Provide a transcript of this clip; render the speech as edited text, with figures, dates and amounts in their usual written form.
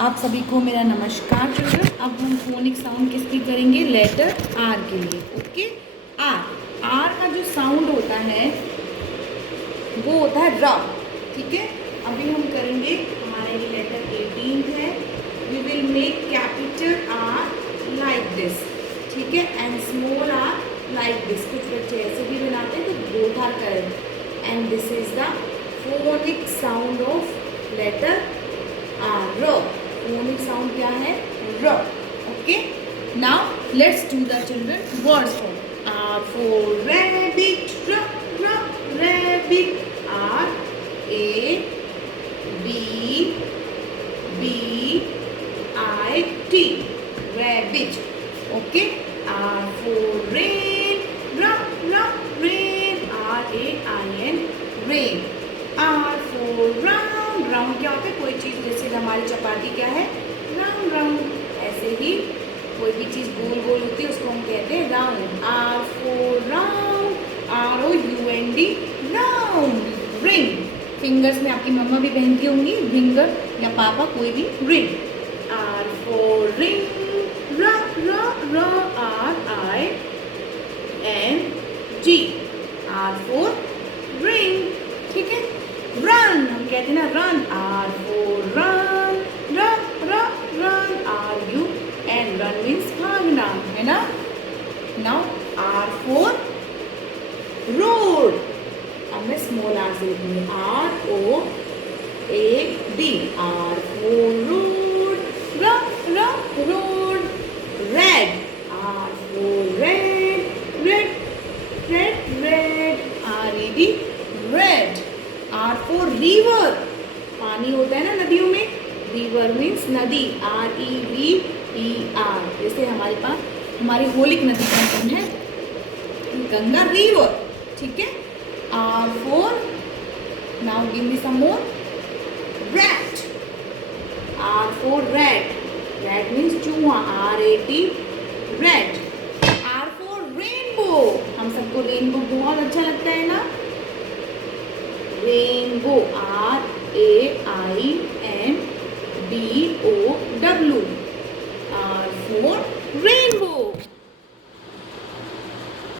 आप सभी को मेरा नमस्कार चिल्ड्रन। अब हम फोनिक साउंड किसकी करेंगे? लेटर आर के लिए। ओके, आर आर का जो साउंड होता है वो होता है र। ठीक है, अभी हम करेंगे, हमारा ये लेटर 18 है। We will make capital R like this, ठीक है, and small R like this. कुछ बच्चे ऐसे भी बनाते हैं, तो both R correct. And this is the phonic sound of letter R, र। फोनिक साउंड क्या है? र। Okay, now let's do the children words form. R for rabbit, र र rabbit. R A B B I T, rabbit. Okay, R for rain, र र rain. R A I N, rain. R for round, round क्या होता है? कोई चीज़, जैसे हमारी चपाती क्या है? Round round. ऐसे ही कोई भी चीज़ गोल गोल होती है उसको हम कहते हैं round. R for round, R O U N D, round. Ring, fingers में आपकी मम्मा भी पहनती होंगी फिंगर, या पापा, कोई भी। रिंग। आर फॉर रिंग, र र र R I N G. R for ring, ठीक है। रन, हम कहते हैं ना रन। आर फॉर रन, र र run. R U N, run means भागना, है ना। नाउ आर फॉर रोड, अब मैं स्मॉल आर से लिखूंगी, R O A D. R for road, र र road. Red, R for red, red red red. R E D, red. R for river, पानी होता है ना नदियों में, रिवर मीन्स नदी। R E V E R, जैसे हमारे पास हमारी होलिक नदी का नाम है गंगा, रिवर, ठीक है। R for, now give me some more, rat. R for rat, rat means चूहा। R A T, rat. R for rainbow, हम सबको रेनबो बहुत अच्छा लगता है ना, rainbow. R A I N B